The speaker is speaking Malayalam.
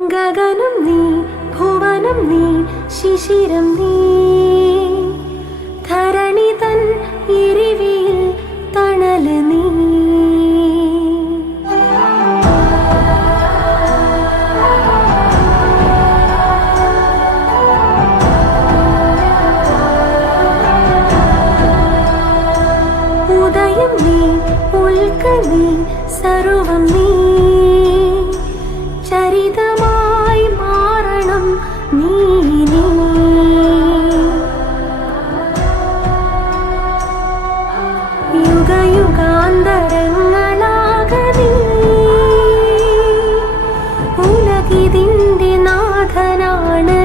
ഗഗനം നീ, ഭുവനം നീ, ശിശിരം നീ, ധരണി തൻ എരിവിൽ തണല് നീ. ഉദയം നീ, ഉൽക്ക നീ, സർവം നീ, ചരിതമായി മാറണം നീ. യുഗയുഗാന്തരങ്ങളാകെ ഉലകിതിന്റെ നാഥനാണ്